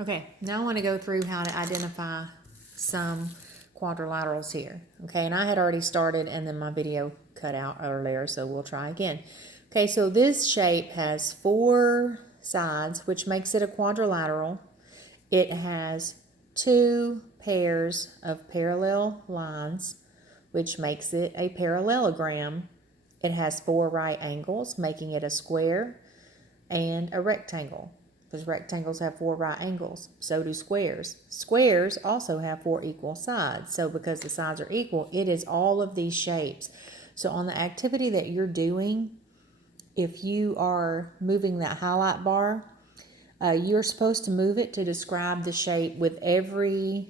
Okay, now I want to go through how to identify some quadrilaterals here. Okay, and I had already started and then my video cut out earlier, so we'll try again. Okay, so this shape has 4 sides, which makes it a quadrilateral. It has 2 pairs of parallel lines, which makes it a parallelogram. It has 4 right angles, making it a square, and a rectangle, because rectangles have 4 right angles. So do squares. Squares also have 4 equal sides. So because the sides are equal, it is all of these shapes. So on the activity that you're doing, if you are moving that highlight bar, you're supposed to move it to describe the shape with every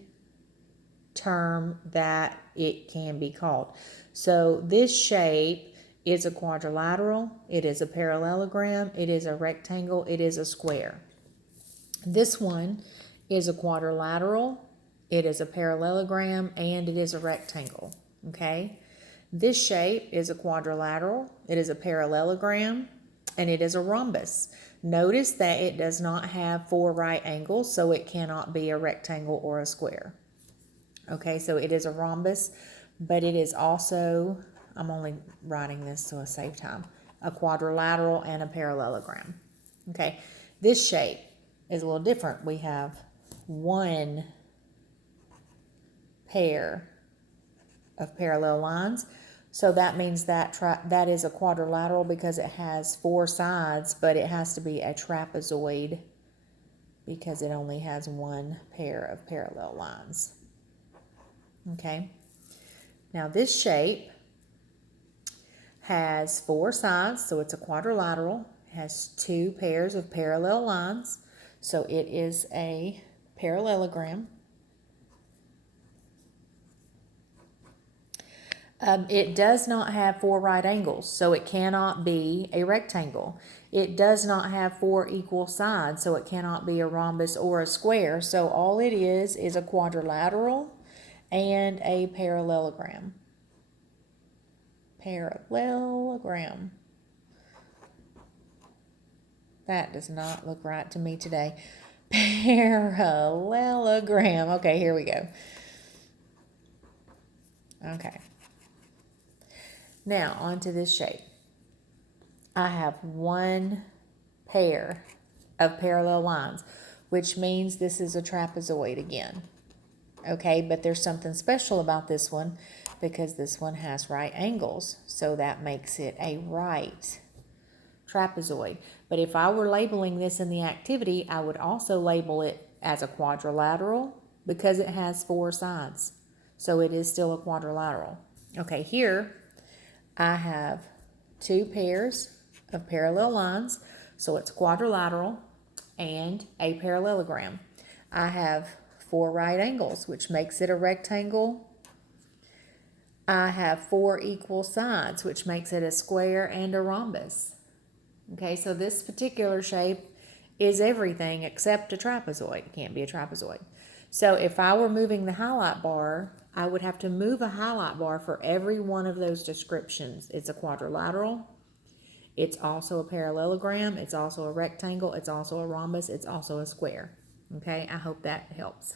term that it can be called. So this shape is a quadrilateral, it is a parallelogram, it is a rectangle, it is a square. This one is a quadrilateral, it is a parallelogram, and it is a rectangle. Okay? This shape is a quadrilateral, it is a parallelogram, and it is a rhombus. Notice that it does not have 4 right angles, so it cannot be a rectangle or a square. Okay, so it is a rhombus, but it is also, I'm only writing this to save time, a quadrilateral and a parallelogram. Okay, this shape is a little different. We have 1 pair of parallel lines, so that means that that is a quadrilateral because it has 4 sides, but it has to be a trapezoid because it only has 1 pair of parallel lines. Okay, now this shape has 4 sides, so it's a quadrilateral. It has 2 pairs of parallel lines, so it is a parallelogram. It does not have 4 right angles, so it cannot be a rectangle. It does not have 4 equal sides, so it cannot be a rhombus or a square. So all it is a quadrilateral and a parallelogram. Parallelogram. That does not look right to me today. Parallelogram. Okay, here we go. Okay. Now, onto this shape. I have 1 pair of parallel lines, which means this is a trapezoid again. Okay, but there's something special about this one because this one has right angles, so that makes it a right trapezoid. But if I were labeling this in the activity, I would also label it as a quadrilateral because it has 4 sides. So it is still a quadrilateral. Okay, here I have 2 pairs of parallel lines, so it's quadrilateral and a parallelogram. I have 4 right angles, which makes it a rectangle. I have 4 equal sides, which makes it a square and a rhombus. Okay, so this particular shape is everything except a trapezoid. It can't be a trapezoid. So if I were moving the highlight bar, I would have to move a highlight bar for every one of those descriptions. It's a quadrilateral. It's also a parallelogram. It's also a rectangle. It's also a rhombus. It's also a square. Okay, I hope that helps.